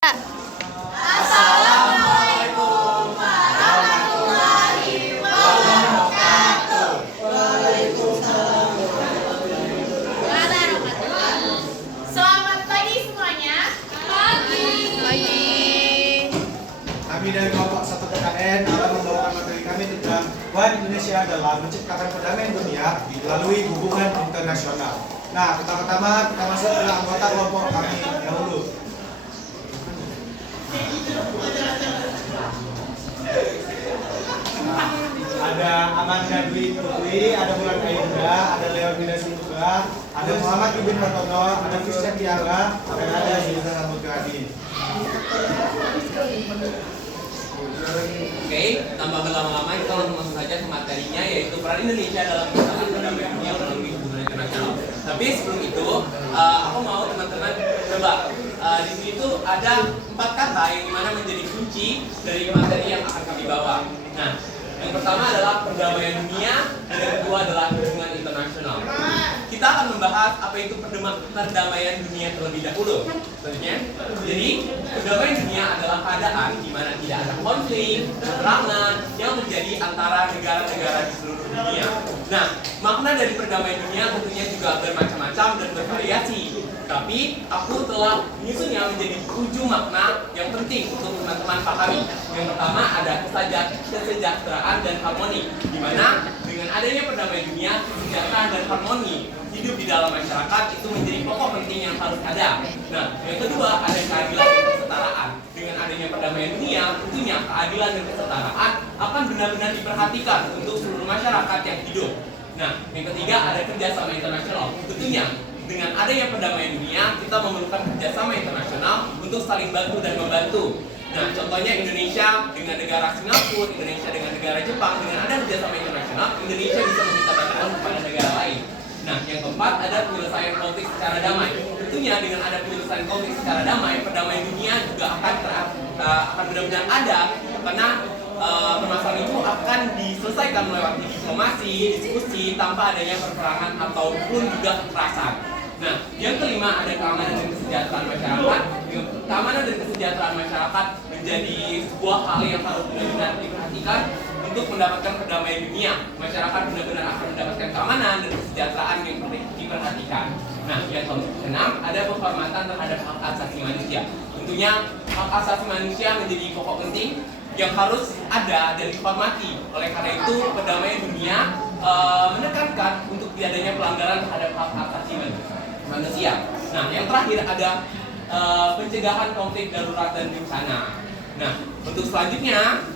Assalamualaikum warahmatullahi wabarakatuh. Waalaikumsalam warahmatullahi wabarakatuh. Selamat pagi semuanya. Pagi. Kami dari kelompok 1 PKN akan membawakan materi kami tentang bahwa Indonesia adalah menciptakan perdamaian dunia melalui hubungan internasional. Nah, pertama-tama kita masuk ke anggota kelompok kami dahulu. Ada Amanda Dwi Putri, ada Bulan Ayunda, ada Leonidas Sinuga, ada Muhammad Ibn Hartono, ada Christian Tiara, dan ada Yudha Samudradi. Oke, tanpa berlama-lama kita langsung masuk saja ke materinya, yaitu peran Indonesia dalam menciptakan perdamaian dunia melalui hubungan internasional. Tapi sebelum itu, aku mau teman-teman coba di sini tuh ada 4 kata yang dimana menjadi kunci dari materi yang akan kami bawa. Nah, yang pertama adalah perdamaian dunia, dan yang kedua adalah hubungan internasional. Kita akan membahas apa itu perdamaian dunia terlebih dahulu. Selanjutnya, jadi perdamaian dunia adalah keadaan di mana tidak ada konflik, peperangan yang terjadi antara negara-negara di seluruh dunia. Nah, makna dari perdamaian dunia tentunya juga bermacam-macam dan bervariasi. Tapi aku telah menyusunnya menjadi 7 makna yang penting untuk teman-teman pahami. Yang pertama ada kesejahteraan dan harmoni, di mana dengan adanya perdamaian dunia, kesejahteraan dan harmoni hidup di dalam masyarakat itu menjadi pokok penting yang harus ada. Nah, yang kedua ada keadilan dan kesetaraan. Dengan adanya perdamaian dunia, tentunya keadilan dan kesetaraan akan benar-benar diperhatikan untuk seluruh masyarakat yang hidup. Nah, yang ketiga ada kerjasama internasional. Tentunya dengan adanya perdamaian dunia, kita memerlukan kerjasama internasional untuk saling bantu dan membantu. Nah, contohnya Indonesia dengan negara Singapura, Indonesia dengan negara Jepang, dengan ada kerjasama internasional, Indonesia bisa meminta bantuan kepada negara lain. Nah, yang keempat ada penyelesaian konflik secara damai. Tentunya dengan ada penyelesaian konflik secara damai, perdamaian dunia juga akan benar-benar ada, karena permasalahan itu akan diselesaikan melewati diplomasi, diskusi, tanpa adanya perperangan ataupun juga kekerasan. Nah, yang kelima ada keamanan dan kesejahteraan masyarakat. Keamanan dan kesejahteraan masyarakat menjadi sebuah hal yang harus benar-benar diperhatikan untuk mendapatkan perdamaian dunia. Masyarakat benar-benar akan mendapatkan keamanan dan kesejahteraan yang diperhatikan. Nah, yang keenam ada penghormatan terhadap hak asasi manusia. Tentunya hak asasi manusia menjadi pokok penting yang harus ada dan dihormati. Oleh karena itu, perdamaian dunia menekankan untuk tidak adanya pelanggaran terhadap hak asasi manusia. Nah, yang terakhir ada pencegahan konflik darurat dan bencana. Nah, untuk selanjutnya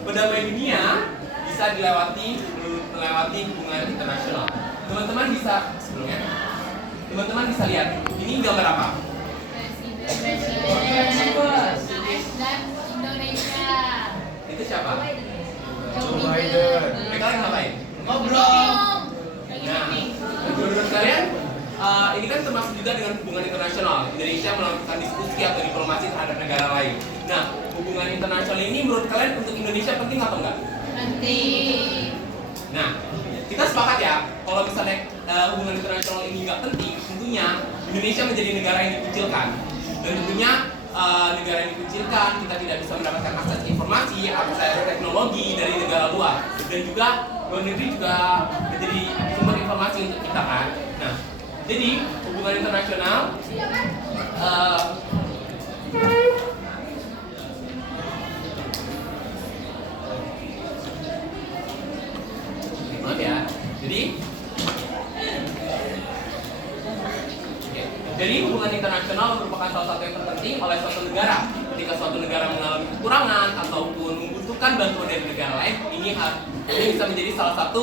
perdamaian dunia bisa melewati hubungan internasional. Teman-teman bisa lihat ini gambar apa? AS dan Indonesia. Itu siapa? Joe Biden. Mereka lagi ngapain? Ngobrol. Nah, menurut kalian ini kan termasuk juga dengan hubungan internasional. Indonesia melakukan diskusi atau diplomasi terhadap negara lain. Nah, hubungan internasional ini menurut kalian untuk Indonesia penting atau enggak? Penting. Nah, kita sepakat ya, kalau misalnya hubungan internasional ini nggak penting, tentunya Indonesia menjadi negara yang dikucilkan. Dan tentunya negara yang dikucilkan, kita tidak bisa mendapatkan akses informasi, akses teknologi dari negara luar. Dan juga luar negeri juga menjadi sumber informasi untuk kita kan. Nah, jadi hubungan internasional maaf ya. Jadi hubungan internasional merupakan salah satu yang terpenting oleh suatu negara. Ketika suatu negara mengalami kekurangan ataupun membutuhkan bantuan dari negara lain, ini bisa menjadi salah satu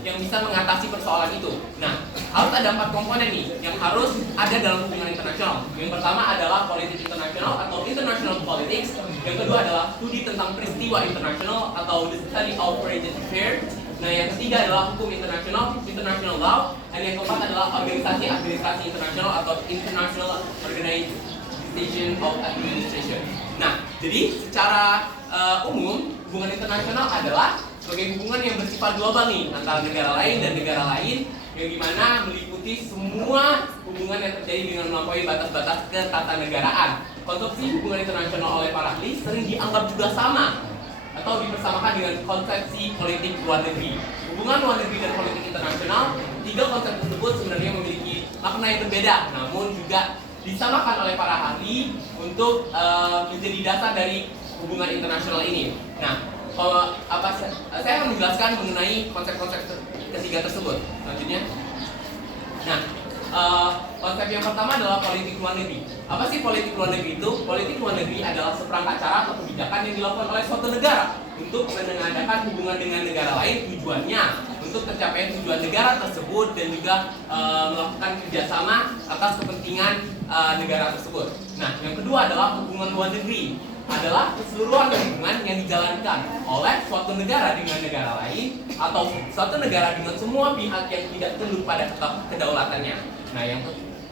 yang bisa mengatasi persoalan itu. Nah, harus ada 4 komponen nih yang harus ada dalam hubungan internasional. Yang pertama adalah politik internasional atau international politics. Yang kedua adalah studi tentang peristiwa internasional atau the study of foreign affairs. Nah, yang ketiga adalah hukum internasional, international law. Dan yang keempat adalah organisasi administrasi internasional atau international organization of administration. Nah, jadi secara umum hubungan internasional adalah sebagai hubungan yang bersifat global nih antara negara lain dan negara lain yang dimana meliputi meliputi semua hubungan yang terjadi dengan melampaui batas-batas ketatanegaraan. Konsepsi hubungan internasional oleh para ahli sering dianggap juga sama atau dipersamakan dengan konsepsi politik luar negeri. Hubungan luar negeri dan politik internasional, tiga konsep tersebut sebenarnya memiliki makna yang berbeda, namun juga disamakan oleh para ahli untuk menjadi dasar dari hubungan internasional ini. Nah, saya akan menjelaskan mengenai konsep-konsep ketiga tersebut. Selanjutnya, nah, konsep yang pertama adalah politik luar negeri. Apa sih politik luar negeri itu? Politik luar negeri adalah seperangkat cara atau kebijakan yang dilakukan oleh suatu negara untuk mengadakan hubungan dengan negara lain, tujuannya untuk tercapai tujuan negara tersebut dan juga melakukan kerjasama atas kepentingan negara tersebut. Nah, yang kedua adalah hubungan luar negeri, adalah keseluruhan hubungan yang dijalankan oleh suatu negara dengan negara lain atau suatu negara dengan semua pihak yang tidak tunduk pada kedaulatannya. Nah, yang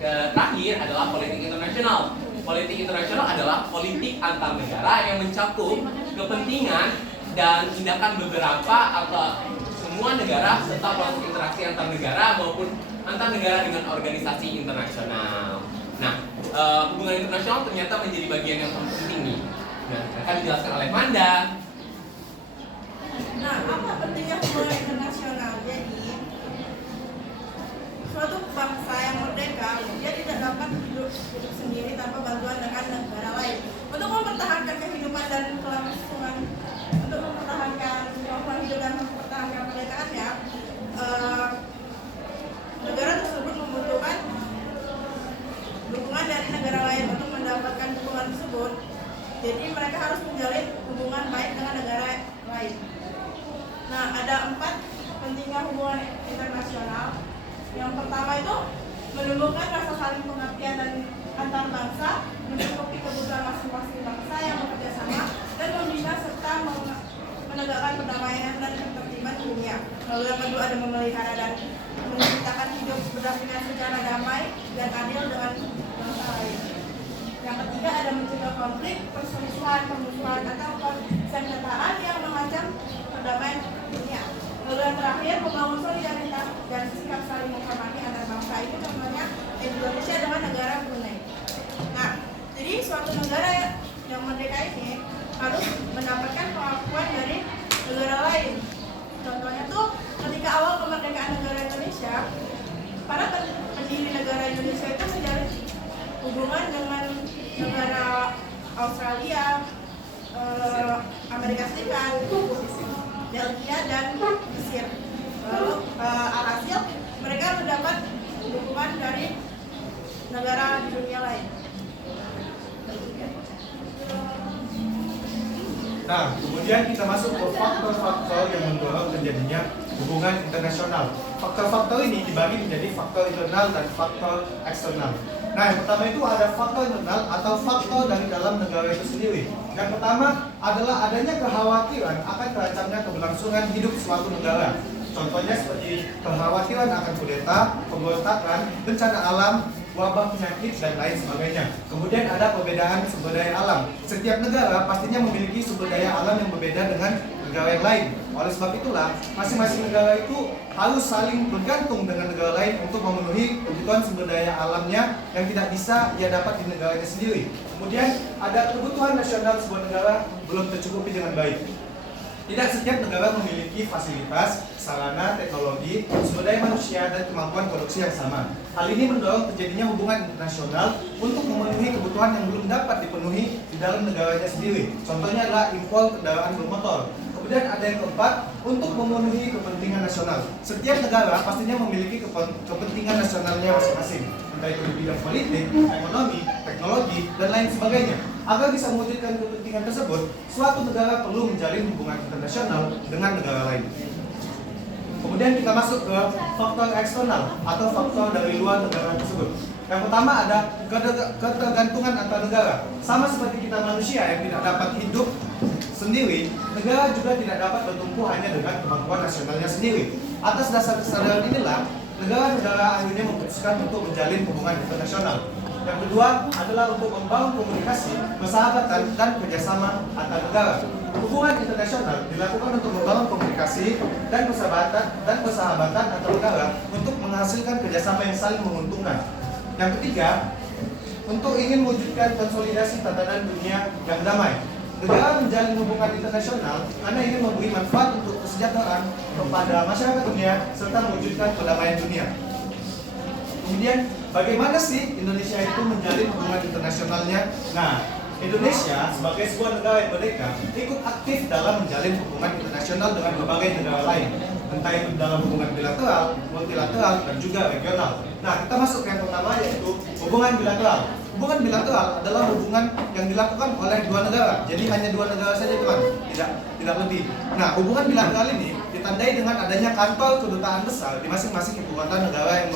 terakhir adalah politik internasional. Politik internasional adalah politik antar negara yang mencakup kepentingan dan tindakan beberapa atau semua negara serta proses interaksi antar negara maupun antar negara dengan organisasi internasional. Nah, hubungan internasional ternyata menjadi bagian yang penting nih. Nah, akan dijelaskan oleh Manda. Nah, apa pentingnya hubungan internasional? Jadi, suatu bangsa yang merdeka, dia tidak dapat hidup sendiri tanpa bantuan dengan negara lain. Untuk mempertahankan kehidupan dan kelangsungan, untuk mempertahankan kemampuan hidup dan mempertahankan kemerdekaannya, negara tersebut membutuhkan dukungan dari negara lain untuk mendapatkan dukungan tersebut. Jadi mereka harus menjalin hubungan baik dengan negara lain. Nah, ada 4 pentingnya hubungan internasional. Yang pertama itu menumbuhkan rasa saling pengertian dan antar bangsa, mencukupi kebutuhan masing-masing bangsa yang bekerja sama dan membina serta menegakkan perdamaian dan ketertiban dunia. Lalu yang kedua ada memelihara dan menciptakan hidup berdampingan secara damai dan adil dengan bangsa lain. Yang ketiga ada mencegah konflik, perselisihan, pemusuhan atau persengketaan yang mengancam perdamaian dunia. Lalu yang terakhir membangun solidaritas dan sikap saling menghormati antar bangsa. Itu contohnya Indonesia dengan negara Brunei. Nah, jadi suatu negara yang merdeka ini harus mendapatkan pengakuan dari negara lain. Contohnya tuh ketika awal kemerdekaan negara Indonesia, para pendiri negara Indonesia itu menjalin hubungan dengan negara Australia, Amerika Serikat, Belgia dan Mesir. Lalu alhasil mereka mendapat dukungan dari negara di dunia lain. Nah, kemudian kita masuk ke faktor-faktor yang mendorong terjadinya hubungan internasional. Faktor-faktor ini dibagi menjadi faktor internal dan faktor eksternal. Nah, yang pertama itu ada faktor internal atau faktor dari dalam negara itu sendiri. Yang pertama adalah adanya kekhawatiran akan terancamnya keberlangsungan hidup suatu negara. Contohnya seperti kekhawatiran akan kudeta, pemberontakan, bencana alam, wabah penyakit, dan lain sebagainya. Kemudian ada perbedaan sumber daya alam. Setiap negara pastinya memiliki sumber daya alam yang berbeda dengan negara yang lain. Oleh sebab itulah, masing-masing negara itu harus saling bergantung dengan negara lain untuk memenuhi kebutuhan sumber daya alamnya yang tidak bisa ia dapat di negaranya sendiri. Kemudian ada kebutuhan nasional sebuah negara belum tercukupi dengan baik. Tidak setiap negara memiliki fasilitas, sarana, teknologi, sumber daya manusia, dan kemampuan produksi yang sama. Hal ini mendorong terjadinya hubungan internasional untuk memenuhi kebutuhan yang belum dapat dipenuhi di dalam negaranya sendiri. Contohnya adalah impor kendaraan bermotor. Kemudian ada yang keempat, untuk memenuhi kepentingan nasional. Setiap negara pastinya memiliki kepentingan nasionalnya masing-masing, entah itu di bidang politik, ekonomi, teknologi, dan lain sebagainya. Agar bisa mewujudkan kepentingan tersebut, suatu negara perlu menjalin hubungan internasional dengan negara lain. Kemudian kita masuk ke faktor eksternal atau faktor dari luar negara tersebut. Yang pertama ada ketergantungan antar negara. Sama seperti kita manusia yang tidak dapat hidup sendiri, negara juga tidak dapat bertumbuh hanya dengan kemampuan nasionalnya sendiri. Atas dasar kesadaran inilah, negara-negara akhirnya memutuskan untuk menjalin hubungan internasional. Yang kedua adalah untuk membangun komunikasi, persahabatan, dan kerjasama antar negara. hubungan internasional dilakukan untuk membangun komunikasi dan persahabatan antar negara untuk menghasilkan kerjasama yang saling menguntungkan. Yang ketiga, untuk ingin mewujudkan konsolidasi tatanan dunia yang damai. Negara menjalin hubungan internasional karena ingin memberi manfaat untuk kesejahteraan kepada masyarakat dunia serta mewujudkan perdamaian dunia. Kemudian, bagaimana sih Indonesia itu menjalin hubungan internasionalnya? Nah, Indonesia sebagai sebuah negara yang merdeka ikut aktif dalam menjalin hubungan internasional dengan berbagai negara lain, entah itu dalam hubungan bilateral, multilateral, dan juga regional. Nah, kita masuk ke yang pertama, yaitu hubungan bilateral. Hubungan bilateral adalah hubungan yang dilakukan oleh dua negara, jadi hanya dua negara saja teman, tidak lebih. Nah, hubungan bilateral ini ditandai dengan adanya kantor kedutaan besar di masing-masing ibu kota negara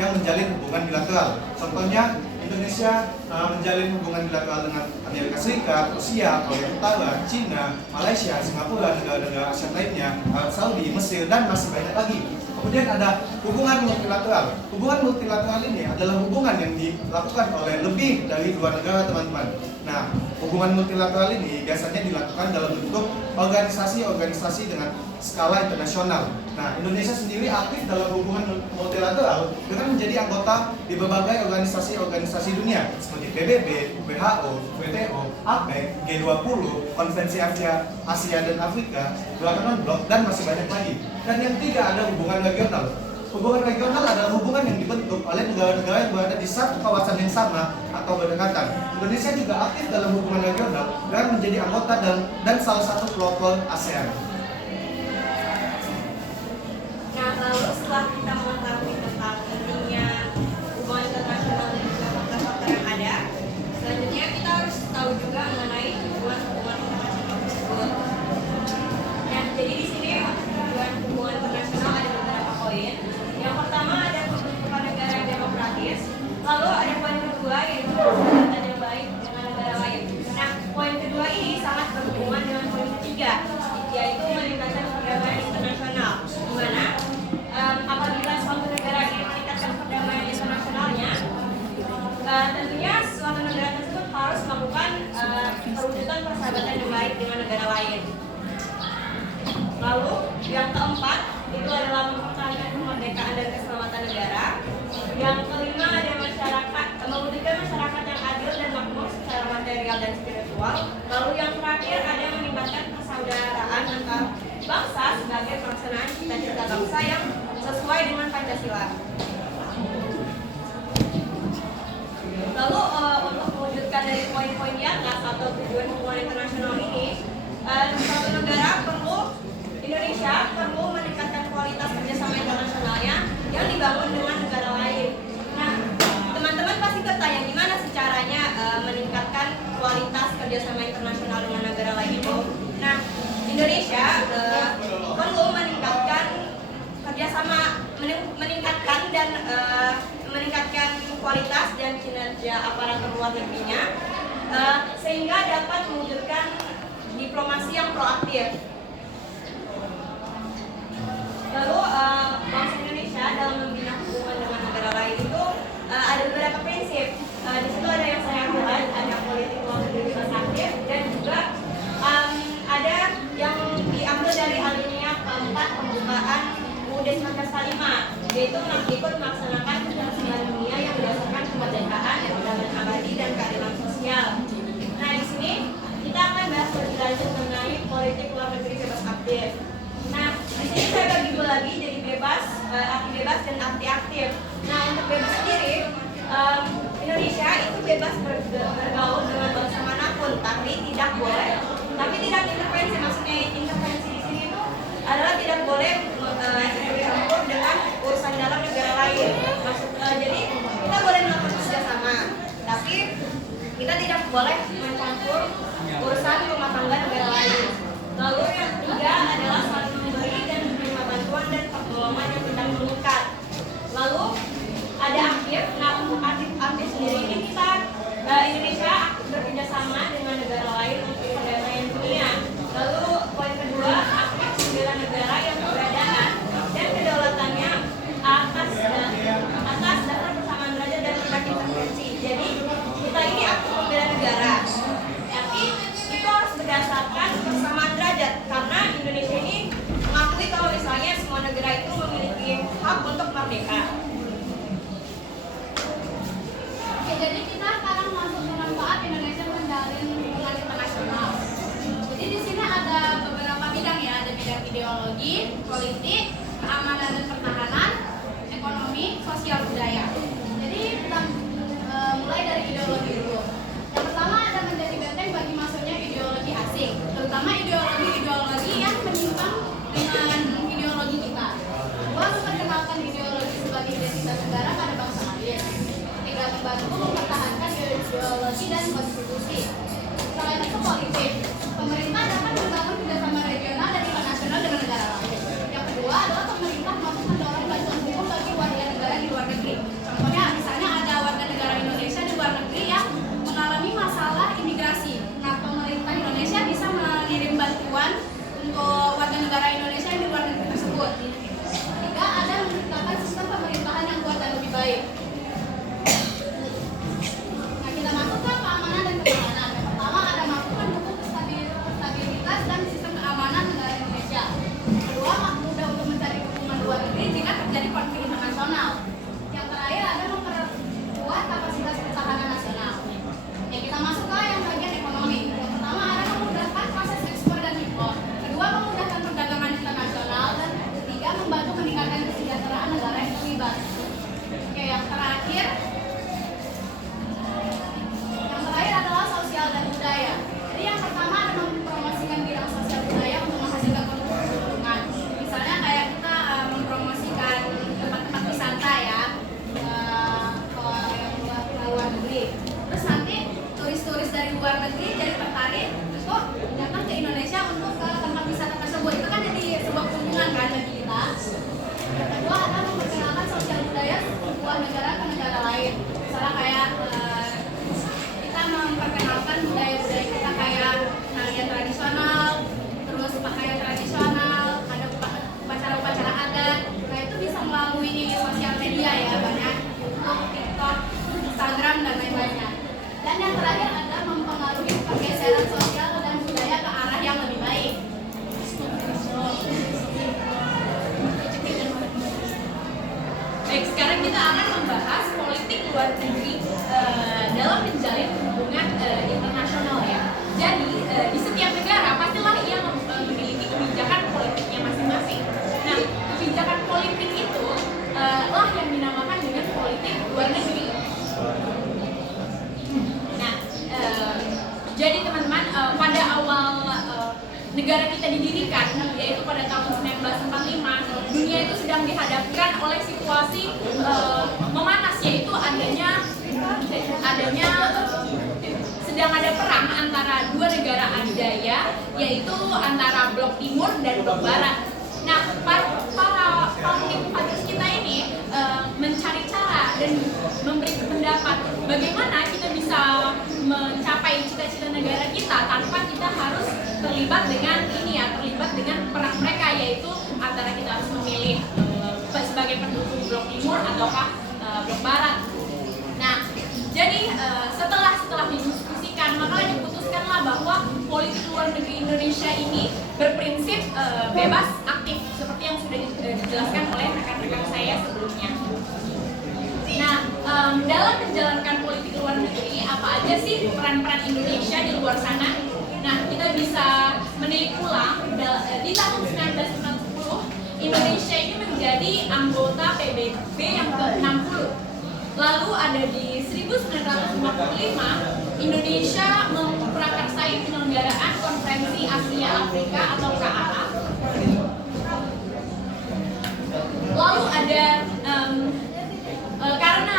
yang menjalin hubungan bilateral. Contohnya, Indonesia menjalin hubungan bilateral dengan Amerika Serikat, Rusia, Korea Utara, Cina, Malaysia, Singapura, negara-negara ASEAN lainnya, Arab Saudi, Mesir, dan masih banyak lagi. Kemudian ada hubungan multilateral. Hubungan multilateral ini adalah hubungan yang dilakukan oleh lebih dari dua negara, teman-teman. Nah, hubungan multilateral ini biasanya dilakukan dalam bentuk organisasi-organisasi dengan skala internasional. Nah, Indonesia sendiri aktif dalam hubungan multilateral dengan menjadi anggota di berbagai organisasi-organisasi dunia seperti PBB, WHO, WTO, APEC, G20, Konferensi Asia dan Afrika, Gerakan Non-Blok, dan masih banyak lagi. Dan yang ketiga ada hubungan regional. Hubungan regional adalah hubungan yang dibentuk oleh negara-negara yang berada di satu kawasan yang sama atau berdekatan. Indonesia juga aktif dalam hubungan regional dan menjadi anggota dan salah satu pelopor ASEAN. Nah, lalu setelah kita mengetahui tentang pentingnya hubungan internasional dan juga faktor-faktor yang ada, selanjutnya kita harus tahu juga mengenai hubungan internasional tersebut. Nah, jadi di sini hubungan internasional ada beberapa poin. Yang pertama ada pembentukan negara yang demokratis. Lalu ada poin kedua yaitu persahabatan yang baik dengan negara lain. Nah, poin kedua ini sangat berhubungan dengan poin ketiga, yaitu meningkatkan perdamaian internasional. Di mana apabila suatu negara ingin meningkatkan perdamaian internasionalnya, tentunya suatu negara tersebut harus melakukan perwujudan persahabatan yang baik dengan negara lain. Lalu yang keempat itu adalah mempertahankan kemerdekaan dan keselamatan negara. Yang kelima ada mewujudkan masyarakat yang adil dan makmur secara material dan spiritual. Lalu yang terakhir ada meningkatkan persaudaraan antar bangsa sebagai pelaksanaan cita-cita bangsa yang sesuai dengan Pancasila. Lalu untuk mewujudkan dari poin-poin di atas atau tujuan hubungan internasional ini, suatu negara Indonesia perlu meningkatkan kualitas kerjasama internasionalnya yang dibangun dengan negara lain. Nah, teman-teman pasti bertanya gimana sih caranya meningkatkan kualitas kerjasama internasional dengan negara lain itu? Nah, Indonesia perlu meningkatkan kerjasama, meningkatkan kualitas dan kinerja aparatur luar negerinya, sehingga dapat mewujudkan diplomasi yang proaktif. Lalu bangsa Indonesia dalam membina hubungan dengan negara lain itu ada beberapa prinsip. Di situ ada yang saya ambil, ada politik luar negeri bebas aktif, dan juga ada yang diambil dari alinea keempat pembukaan UUD 1945, yaitu ikut melaksanakan keberhasilan dunia yang berdasarkan kemerdekaan, perdamaian abadi, dan keadilan sosial. Nah, di sini kita akan bahas lebih lanjut mengenai politik luar negeri bebas aktif. Nah, di sini saya bagi dua lagi jadi bebas, arti bebas dan arti aktif. Nah, untuk bebas sendiri, Indonesia itu bebas bergaul dengan bangsa manapun, tapi tidak intervensi. Maksudnya intervensi di sini itu adalah tidak boleh campur dengan urusan dalam negara lain. Jadi kita boleh melakukan kerjasama, tapi kita tidak boleh mencampur urusan rumah tangga negara lain. Lalu yang ketiga adalah saling memberi dan menerima bantuan dan pertolongan yang tidak mengikat. Lalu ada aktif. Nah, untuk aktif sendiri ini kita Indonesia aktif bekerja sama dengan negara lain untuk perdamaian dunia. Lalu poin kedua, aktif membela negara yang keberadaan dan kedaulatannya atas dasar persamaan derajat dan tidak intervensi. Jadi kita ini aktif membela negara, tapi itu harus berdasarkan persamaan mempertahankan ideologi dan konstitusi. Selain itu politik, pemerintah dapat membangun kerjasama regional dan internasional dengan negara lain. Yang kedua adalah pemerintah mampu mendorong bantuan hukum bagi warga negara di luar negeri. Contohnya, misalnya ada warga negara Indonesia di luar negeri yang mengalami masalah imigrasi. Nah, pemerintah Indonesia bisa mengirim bantuan untuk warga negara Indonesia yang di luar negeri tersebut. Tiga, ada menciptakan sistem pemerintahan yang kuat dan lebih baik. Nah, kita masuk ke keamanan dan keamanan. Yang pertama ada mampu mendukung stabilitas dan sistem keamanan negara Indonesia. Kedua, mudah untuk mencari dukungan luar negeri jika terjadi konflik internasional. Yang terakhir ada memperkuat kapasitas pertahanan nasional. Ya, kita masuk ke yang bagian ekonomi. Yang pertama ada memudahkan proses ekspor dan impor. Kedua, memudahkan perdagangan internasional. Dan ketiga, membantu meningkatkan kesejahteraan negara yang terlibat. Oke, yang terakhir adalah sosial dan budaya. Jadi yang pertama ada mempromosikan bidang sosial budaya untuk menghasilkan keuntungan. Misalnya kayak kita mempromosikan tempat-tempat wisata ya ke luar negeri. Terus nanti turis-turis dari luar negeri jadi tertarik terus kok datang ke Indonesia untuk ke tempat wisata tersebut. Itu kan jadi sebuah keuntungan kan bagi kita. Yang kedua ada memperkenalkan sosial budaya sebuah negara ke negara lain. Misalnya kayak kita memperkenalkan budaya-budaya kita kayak tarian tradisional, terus pakaian tradisional, ada upacara-upacara adat. Nah itu bisa melalui sosial media ya, banyak YouTube, TikTok, Instagram dan lain-lainnya. Dan yang terakhir ada mempengaruhi pergeseran sosial dan budaya ke arah yang lebih baik. Baik, sekarang kita akan membahas politik luar negeri dalam menjalin hubungan internasional ya. Jadi di setiap negara pastilah ia memiliki kebijakan politiknya masing-masing. Nah, kebijakan politik itu lah yang dinamakan dengan politik luar negeri. Nah, jadi teman-teman pada awal negara kita didirikan, yaitu pada tahun 1945, dunia itu sedang dihadapkan oleh situasi memanas, yaitu sedang ada perang antara dua negara adidaya, yaitu antara blok timur dan blok barat. Nah, para founding fathers kita ini mencari cara dan memberi pendapat bagaimana kita bisa mencapai cita-cita negara kita tanpa kita harus terlibat dengan perang mereka, yaitu antara kita harus memilih sebagai pendukung blok timur ataukah blok barat. Nah, jadi setelah didiskusikan, maka diputuskanlah bahwa politik luar negeri Indonesia ini berprinsip bebas aktif seperti yang sudah dijelaskan oleh rekan-rekan saya sebelumnya. Nah, dalam menjalankan politik luar negeri, apa aja sih peran-peran Indonesia di luar sana? Nah, kita bisa menilik ulang di tahun 1990 Indonesia ini menjadi anggota PBB yang ke-60. Lalu ada di 1955 Indonesia memprakarsai penyelenggaraan Konferensi Asia Afrika atau KAA. Lalu ada karena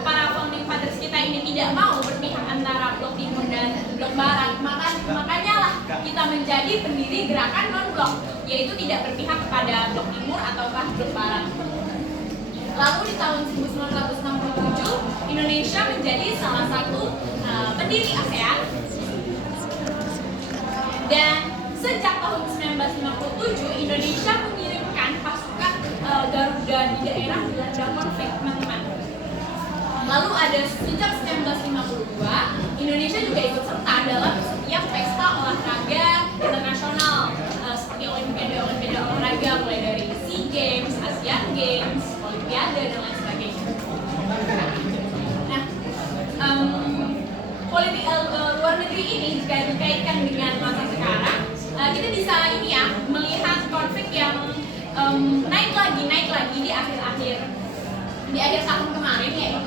para founding fathers kita ini tidak mau berpihak antara blok timur dan blok barat, makanya lah kita menjadi pendiri gerakan non blok, yaitu tidak berpihak kepada blok timur ataukah blok barat. Lalu di tahun 1967 Indonesia menjadi salah satu pendiri ASEAN, dan sejak tahun 1957 Indonesia mengirimkan pasukan Garuda di daerah dilanda konflik, teman-teman. Lalu ada sejak 1952 Indonesia juga ikut serta dalam setiap pesta olahraga internasional seperti olimpiade olahraga, mulai dari SEA Games, Asian Games, Olimpiade dan lain sebagainya. Nah, politik luar negeri ini jika dikaitkan dengan masa sekarang, kita bisa melihat konflik yang naik lagi di akhir tahun kemarin, yaitu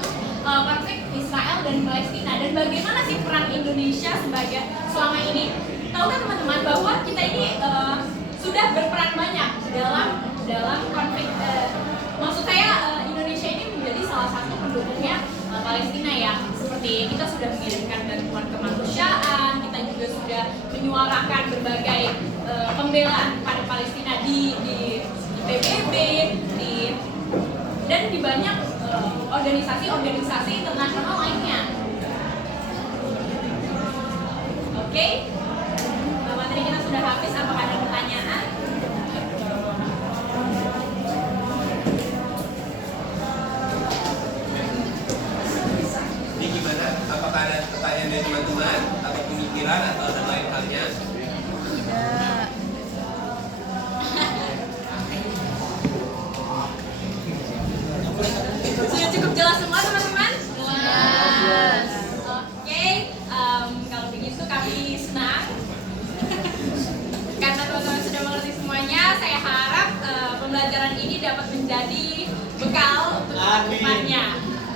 konflik Israel dan Palestina. Dan bagaimana sih peran Indonesia selama ini? Tahukah teman-teman bahwa kita ini sudah berperan banyak dalam konflik. Maksud saya Indonesia ini menjadi salah satu pendukungnya Palestina ya. Seperti kita sudah mengirimkan bantuan kemanusiaan, kita juga sudah menyuarakan berbagai pembelaan pada Palestina di PBB, dan di banyak organisasi-organisasi internasional lainnya. Oke, materi kita sudah habis. Apakah ada pertanyaan? Ini gimana? Apakah ada pertanyaan dari teman-teman atau pemikiran atau ada lain halnya? Sudah cukup jelas semua teman-teman? Jelas. Oke, kalau begitu kami senang karena teman-teman sudah mengerti semuanya. Saya harap pembelajaran ini dapat menjadi bekal untuk kedepannya.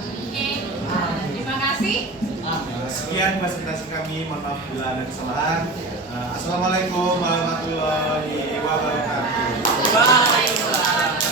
Oke, terima kasih. Sekian presentasi kami, mohon maaf bila ada kesalahan. Assalamualaikum warahmatullahi wabarakatuh. Bye.